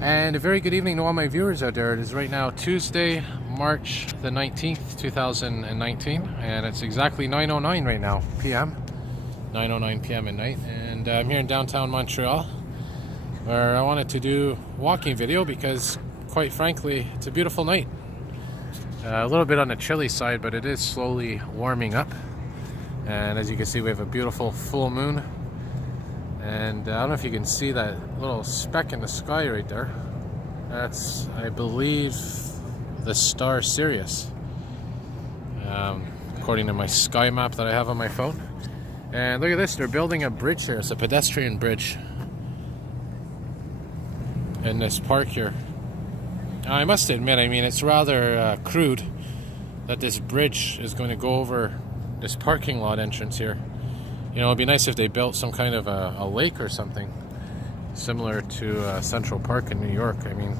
And a very good evening to all my viewers out there. It is right now Tuesday, March the 19th, 2019, and it's exactly 9:09 right now, p.m. 9:09 p.m. at night, and I'm here in downtown Montreal, where I wanted to do a walking video because, quite frankly, it's a beautiful night. A little bit on the chilly side, but it is slowly warming up. And as you can see, we have a beautiful full moon. And I don't know if you can see that little speck in the sky right there. That's, I believe, the star Sirius, according to my sky map that I have on my phone. And look at this, they're building a bridge here. It's a pedestrian bridge in this park here. I must admit, I mean, it's rather crude that this bridge is going to go over this parking lot entrance here. You know, it'd be nice if they built some kind of a lake or something similar to Central Park in New York. I mean,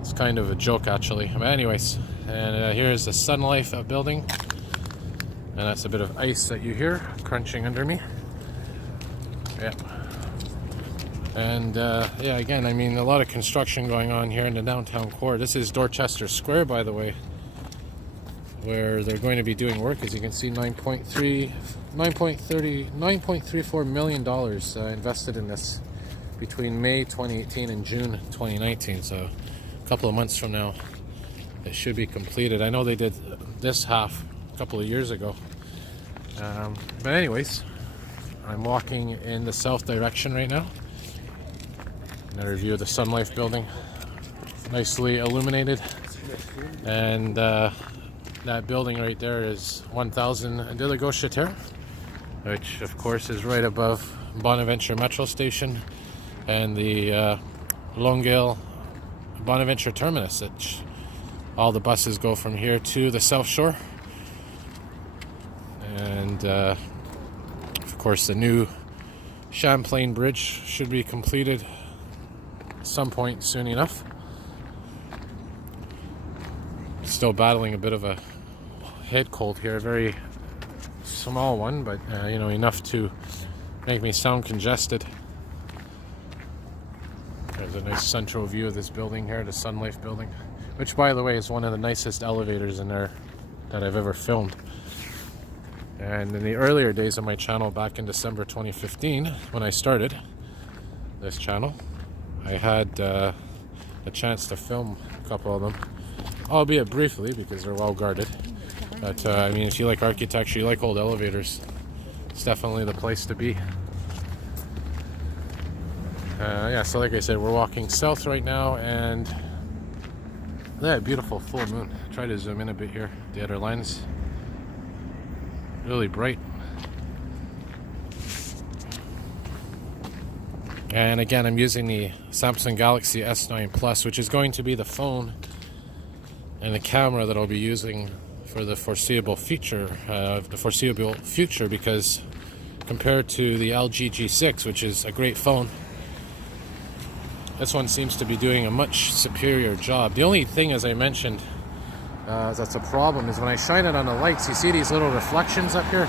it's kind of a joke actually. But anyways, and here's the Sun Life building, and that's a bit of ice that you hear crunching under me. Yeah. And yeah, again, I mean, a lot of construction going on here in the downtown core. This is Dorchester Square, by the way, where they're going to be doing work. As you can see, $9.34 million invested in this between May 2018 and June 2019. So a couple of months from now, it should be completed. I know they did this half a couple of years ago. But anyways, I'm walking in the south direction right now. Another view of the Sun Life building, nicely illuminated. And that building right there is 1000 de la Gauchetière, which of course is right above Bonaventure metro station and the Longueuil Bonaventure terminus, which all the buses go from here to the South Shore. And of course the new Champlain Bridge should be completed at some point soon enough. Still battling a bit of a head cold here, a very small one, but you know, enough to make me sound congested. There's a nice central view of this building here, the Sun Life building, which by the way is one of the nicest elevators in there that I've ever filmed. And in the earlier days of my channel, back in December 2015, when I started this channel, I had a chance to film a couple of them, albeit briefly because they're well guarded. But I mean, if you like architecture, you like old elevators, it's definitely the place to be. Yeah, so like I said, we're walking south right now, and that beautiful full moon. Try to zoom in a bit here. The other lens, really bright. And again, I'm using the Samsung Galaxy S9 Plus, which is going to be the phone and the camera that I'll be using for the foreseeable future. Because compared to the LG G6, which is a great phone, this one seems to be doing a much superior job. The only thing, as I mentioned, that's a problem, is when I shine it on the lights, you see these little reflections up here.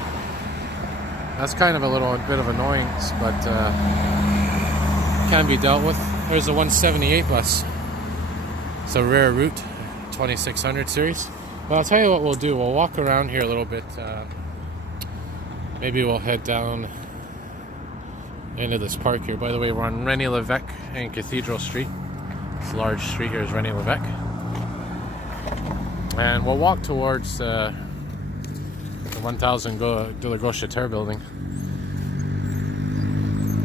That's kind of a bit of annoyance, but can be dealt with. There's the 178 bus. It's a rare route, 2600 series. Well, I'll tell you what we'll do. We'll walk around here a little bit. Maybe we'll head down into this park here. By the way, we're on René Lévesque and Cathedral Street. This large street here is René Lévesque. And we'll walk towards the 1000 de la Gauchetière building.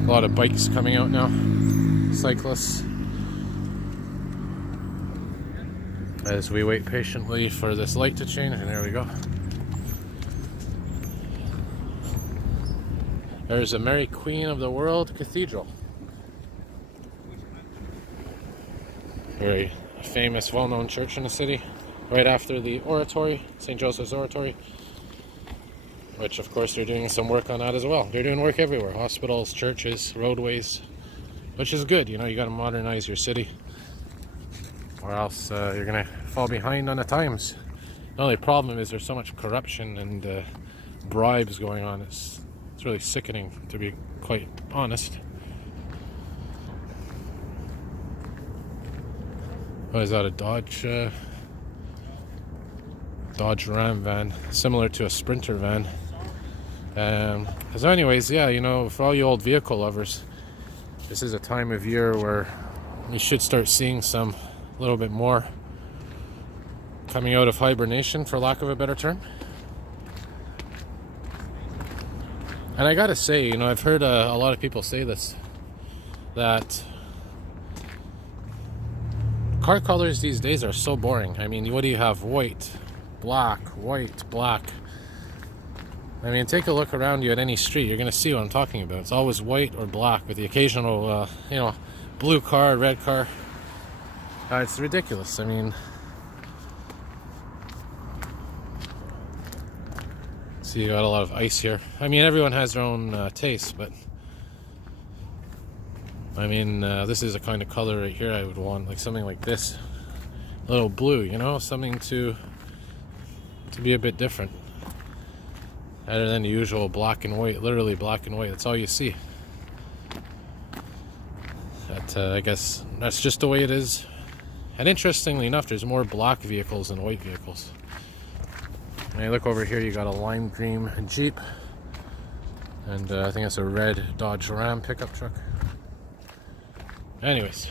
A lot of bikes coming out now, cyclists, as we wait patiently for this light to change. And there we go. There's the Mary Queen of the World Cathedral. Very famous, well-known church in the city. Right after the oratory, St. Joseph's Oratory, which of course they're doing some work on that as well. They're doing work everywhere, hospitals, churches, roadways, which is good. You know, you got to modernize your city, or else you're gonna fall behind on the times. The only problem is there's so much corruption and bribes going on. It's really sickening, to be quite honest. What is that, a Dodge? Dodge Ram van, similar to a Sprinter van. So anyways, yeah, you know, for all you old vehicle lovers, this is a time of year where you should start seeing some, a little bit more coming out of hibernation, for lack of a better term. And I gotta say, you know, I've heard a lot of people say this, that car colors these days are so boring. I mean, what do you have? White, black, white, black. I mean, take a look around you at any street, you're gonna see what I'm talking about. It's always white or black with the occasional, you know, blue car, red car. It's ridiculous. I mean, see, you got a lot of ice here. I mean, everyone has their own taste, but I mean, this is a kind of color right here I would want, like something like this, a little blue, you know, something to be a bit different, other than the usual black and white. Literally black and white. That's all you see. But I guess that's just the way it is. And interestingly enough, there's more black vehicles than white vehicles. And you look over here, you got a lime green Jeep, and I think it's a red Dodge Ram pickup truck. Anyways,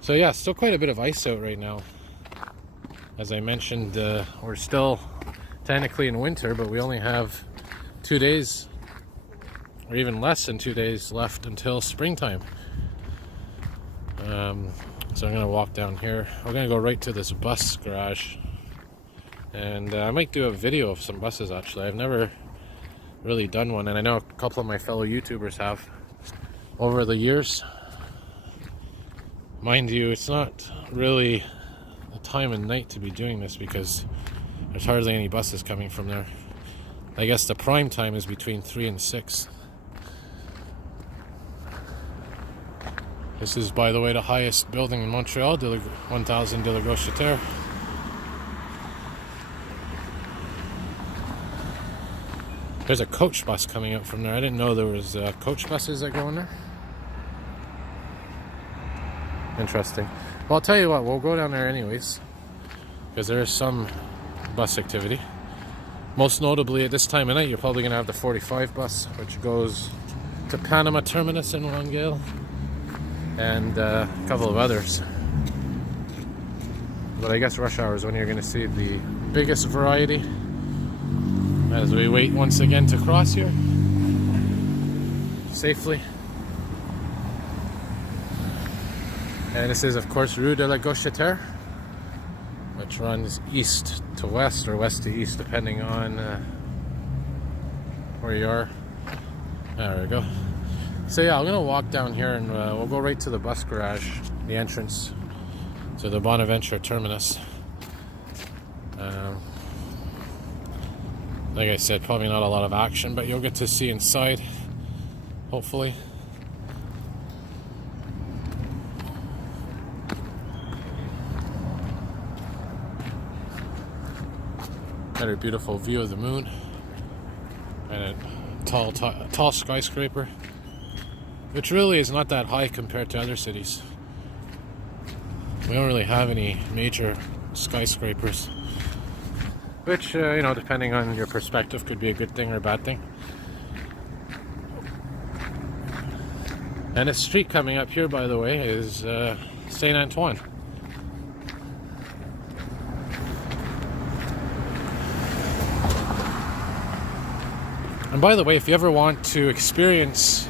so yeah, still quite a bit of ice out right now. As I mentioned, we're still technically in winter, but we only have 2 days, or even less than 2 days left until springtime. So I'm gonna walk down here. We're gonna go right to this bus garage, and I might do a video of some buses. Actually, I've never really done one, and I know a couple of my fellow YouTubers have over the years. Mind you, it's not really the time of night to be doing this because there's hardly any buses coming from there. I guess the prime time is between 3 and 6. This is, by the way, the highest building in Montreal, 1000 de la Gauchetière. There's a coach bus coming up from there. I didn't know there was coach buses that go in there. Interesting. Well, I'll tell you what, we'll go down there anyways, because there is some bus activity. Most notably, at this time of night, you're probably going to have the 45 bus, which goes to Panama Terminus in Longueuil, and a couple of others. But I guess rush hour is when you're going to see the biggest variety. As we wait once again to cross here safely. And this is, of course, Rue de la Gauchetière, which runs east to west or west to east, depending on where you are. There we go. So yeah, I'm gonna walk down here, and we'll go right to the bus garage, the entrance to the Bonaventure terminus. Like I said, probably not a lot of action, but you'll get to see inside, hopefully. Got a beautiful view of the moon and a tall skyscraper, which really is not that high compared to other cities. We don't really have any major skyscrapers, which, you know, depending on your perspective, could be a good thing or a bad thing. And a street coming up here, by the way, is Saint Antoine. And by the way, if you ever want to experience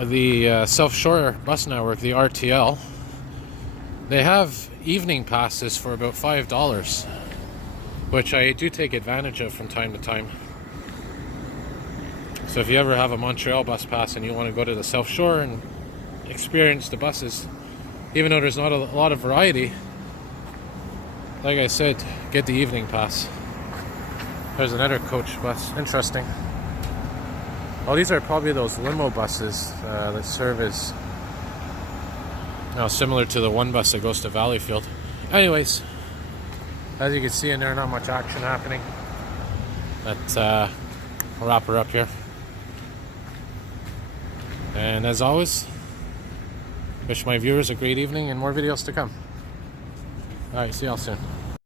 the South Shore bus network, the RTL, they have evening passes for about $5, which I do take advantage of from time to time. So if you ever have a Montreal bus pass and you want to go to the South Shore and experience the buses, even though there's not a lot of variety, like I said, get the evening pass. There's another coach bus. Interesting. Well, these are probably those limo buses that serve as, you know, similar to the one bus that goes to Valleyfield. Anyways, as you can see in there, not much action happening. But I'll wrap her up here. And as always, Wish my viewers a great evening and more videos to come. Alright, see y'all soon.